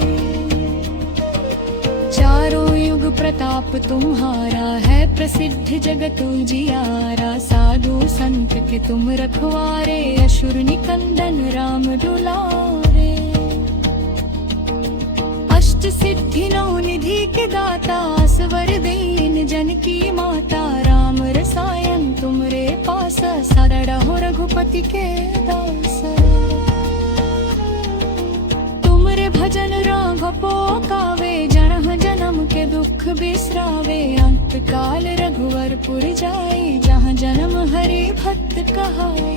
चारों युग प्रताप तुम्हारा है प्रसिद्ध जगत उजियारा। साधु संत के तुम रखवारे असुर निकंदन राम दुलारे। अष्ट सिद्धि नौ निधि के दाता असवर दीन जन की माता। राम रसायन तुमरे पास सरड़ हो रघुपति के दास। तुमरे भजन राघव पावे जन्म जन्म के दुख बिसरावे। अंत काल रघुवर पुर जाई जहाँ जन्म हरि भक्त कहाई।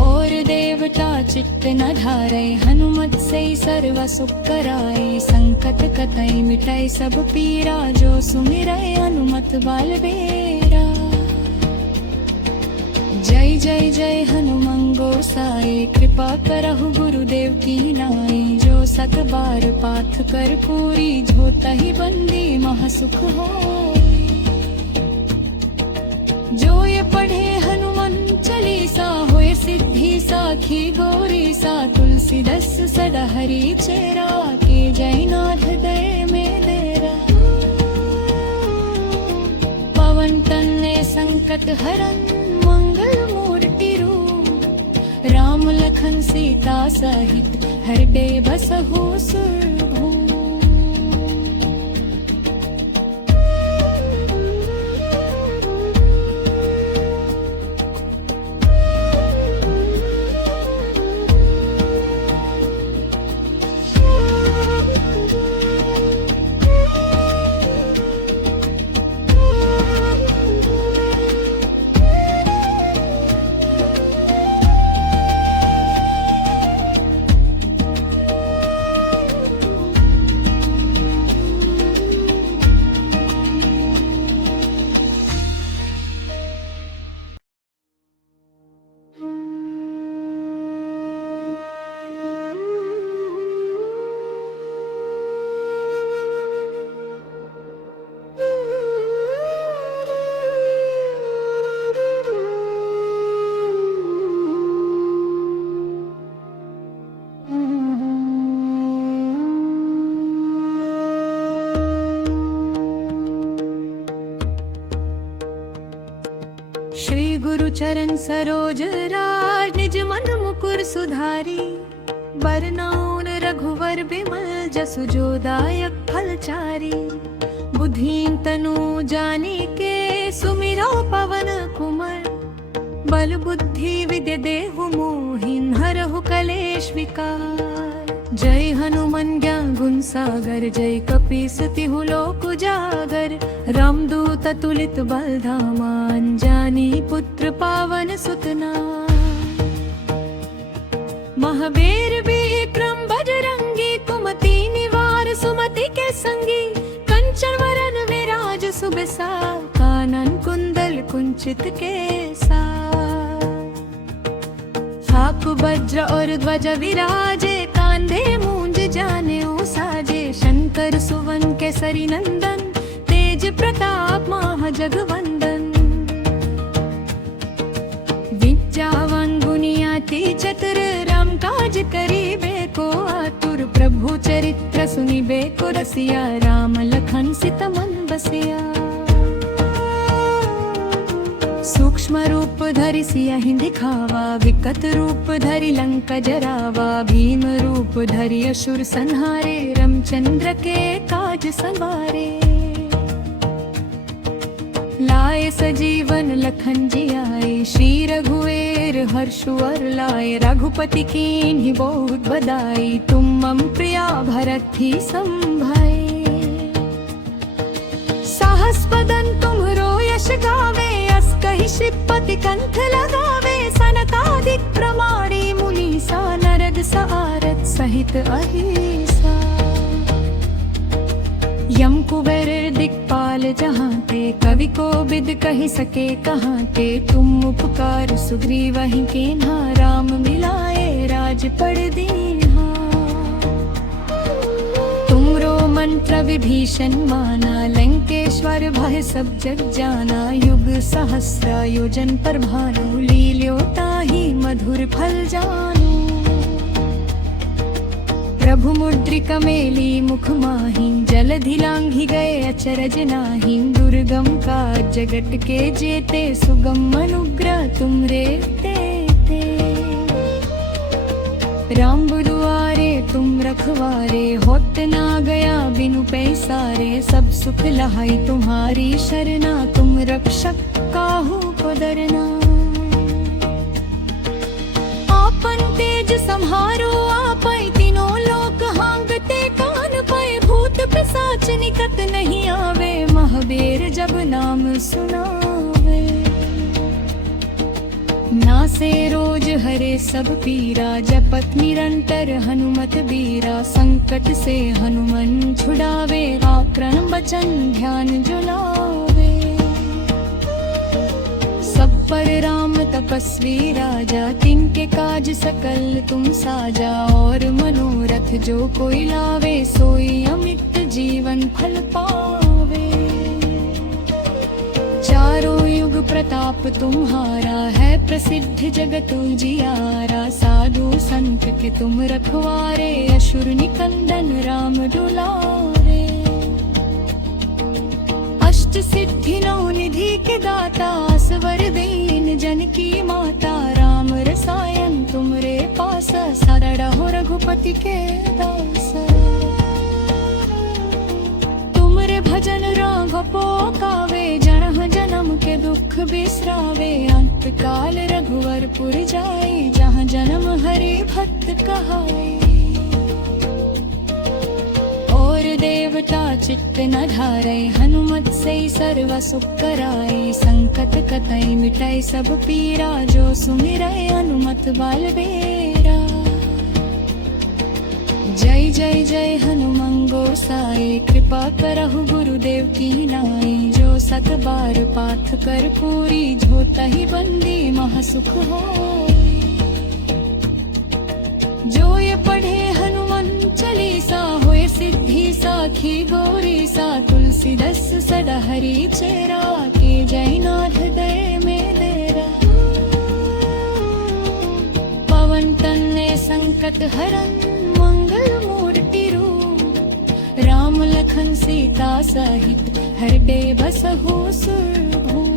और देवता चित्त न धारे हनुमत से सर्व सुख कराए। संकट कतई मिटाई सब पीरा जो सुमिरै हनुमत बलबीरा। जय जय जय हनुमान गोसाई कृपा करहु गुरुदेव की नाई। जो सत बार पाठ कर पूरी झोतहि बंदी महासुख होई। जो ये पढ़े हनुमान चालीसा होए सिद्धि साखी गौरी सा। तुलसीदास सदा हरि चेरा के जयनाथ दय में देरा। पवन तनय संकट हरन मंगल मूर्ति रूप। राम लखन सीता सहित हृदय बसहु सुरभूप। चरण सरोज राज निज मन मुकुर सुधारी। बरनउँ रघुवर बिमल जसु जो दायक फलचारी। बुद्धिन तनु जानिके सुमिरौ पवन कुमार। बल बुद्धि विद्या देहु मोहिन हरहु कलेश विकार। जय हनुमान ज्ञान गुण सागर जय कपीस तिहु लोक उजागर। रामदूत तुलित बल धामा अंजनी पुत्र पावन सुत नाम। महावीर विक्रम बजरंगी कुमति निवार सुमति के संगी। कंचन वरन विराज सुबेसा कानन कुंडल कुंचित केसा। हाथ वज्र और ध्वज विराजे कांधे मूंज जानेऊ साजे। शंकर सुवन केसरी नंदन तेज प्रताप महाजगवंदन। विद्यावान गुणियाति चतुर राम काज करिबे को आतुर। प्रभु चरित्र सुनिबे को रसिया राम लखन सित मन बसिया। सूक्ष्म रूप धरि सियहि दिखावा विकट रूप धरि लंका जरावा। भीम रूप धरि असुर संहारे रामचंद्र के काज संवारे। लाए सजीवन लखन जियाए श्री रघुवीर हर्षवर लाए। रघुपति कीन्ही बहुत बधाई तुम मम प्रिया भरत ही संभाए। साहस बदन तुमरो यश गावे अस कहि श्रीपति कंठ लगावे। सनकादिक प्रमाणी मुनीसा नरद सआरत सहित अहिसा। यम कुबेर दिक्पाल जहाँ ते कवि को बिद कहि सके कहाँ ते। तुम उपकार सुग्रीवहि कीन्हा राम मिलाए राजपद दीन्हा। तुमरो मंत्र विभीषण माना लंकेश्वर भय सब जग जाना। युग सहस्र योजन पर भानु लील्यो ताहि मधुर फल जानू। प्रभु मुद्रिका मेली मुख माहिं जलधि लांघि गए अचरज नाहिं। दुर्गम काज जगत के जेते सुगम अनुग्रह तुमरे तेते। राम दुआरे तुम रखवारे होत ना गया बिनु पैसारे। सब सुख लहाई तुम्हारी शरणा तुम रक्षक काहू को डरना। आपन तेज सम्हारो आपै तीनों लोक हांगते कान पाए। भूत पिशाच निकट नहीं आवे महावीर जब नाम सुनावे। नासे रोज हरे सब पीरा जपत निरंतर हनुमत बीरा। संकट से हनुमान छुड़ावे आक्रन बचन ध्यान जुलावे। सब पर राम तपस्वी राजा तिनके काज सकल तुम साजा। और मनोरथ जो कोई लावे सोई अमित जीवन फल पावे। चारों युग प्रताप तुम्हारा है प्रसिद्ध जगत उजियारा। साधु संत के तुम रखवारे असुर निकंदन राम दुलारे। अष्ट सिद्धि नौ निधि के दाता असवर दीन जन की माता। राम रसायन तुमरे पास सदा हो रघुपति के दास। तुमरे भजन राघव कावे जन्म जन्म के दुख बिसरावे। अंत काल रघुवरपुर जाई जहाँ जन्म हरि भक्त कहाई। और देवता चित्त न धारै हनुमत से सर्व सुख कराई। संकट कतई मिटाई सब पीरा जो सुमिरै हनुमत बलबीरा। जय जय जय हनुमान गोसाई कृपा करहु गुरुदेव की नाई। जो सत बार पाठ कर पूरी जो तहि बंदी महासुख होई। जो ये पढ़े हनुमान चालीसा होए सिद्धि साखी गौरी सा। तुलसीदास सदा हरि चेरा के जयनाथ दय में देरा। पवन तनय संकट हरन मंगल मूर्ति रूप। राम लखन सीता सहित हृदय बसहु सुरभूप।